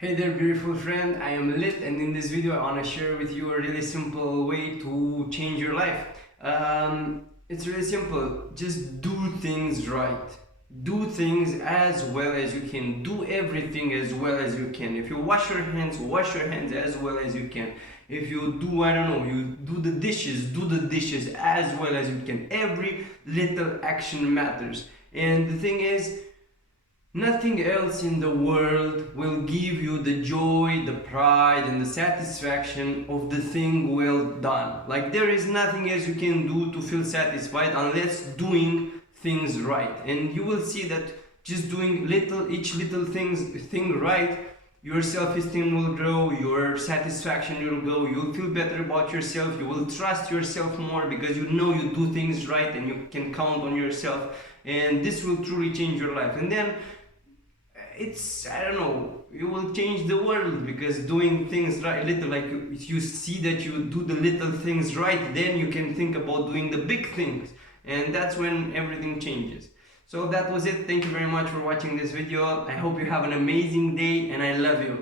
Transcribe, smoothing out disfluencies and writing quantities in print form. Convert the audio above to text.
Hey there beautiful friend, I am Lit, and in this video I want to share with you a really simple way to change your life. It's really simple, just do things right. Do things as well as you can. Do everything as well as you can. If you wash your hands as well as you can. If you do, I don't know, you do the dishes as well as you can. Every little action matters. And the thing is, nothing else in the world will give you the joy, the pride, and the satisfaction of the thing well done. Like, there is nothing else you can do to feel satisfied unless doing things right. And you will see that just doing each little thing right, your self-esteem will grow, your satisfaction will grow, you'll feel better about yourself, you will trust yourself more because you know you do things right and you can count on yourself, and this will truly change your life. And then I don't know, you will change the world, because doing things right, if you see that you do the little things right, then you can think about doing the big things, and that's when everything changes. So that was it. Thank you very much for watching this video. I hope you have an amazing day, and I love you.